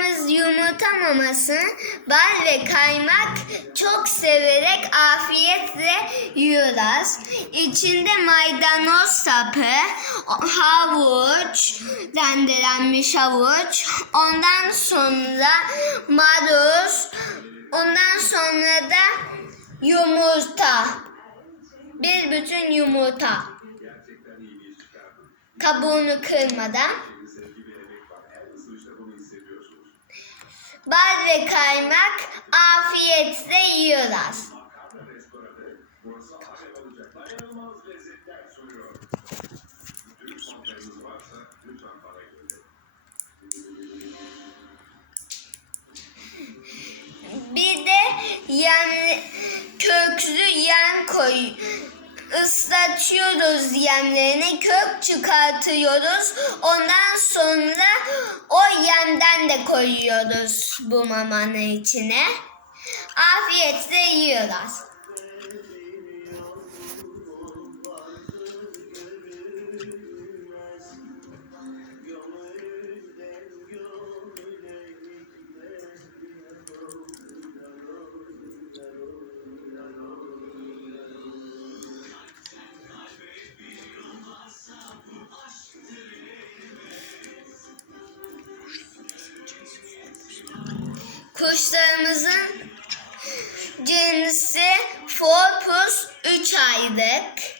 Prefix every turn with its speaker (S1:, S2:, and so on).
S1: Kuşlarımız yumurta mamasını bal ve kaymak çok severek afiyetle yiyorlar. İçinde maydanoz sapı, havuç, rendelenmiş havuç, ondan sonra marul, ondan sonra da yumurta. Bir bütün yumurta. Kabuğunu kırmadan. Bal ve kaymak afiyetle yiyorlar. Bir de yem, köklü yem koy. Islatıyoruz yemlerini, kök çıkartıyoruz. Ondan sonra o yemden de koyuyoruz bu mamanın içine. Afiyetle yiyorlar. Kuşlarımızın cinsi Forpus 3 aylık.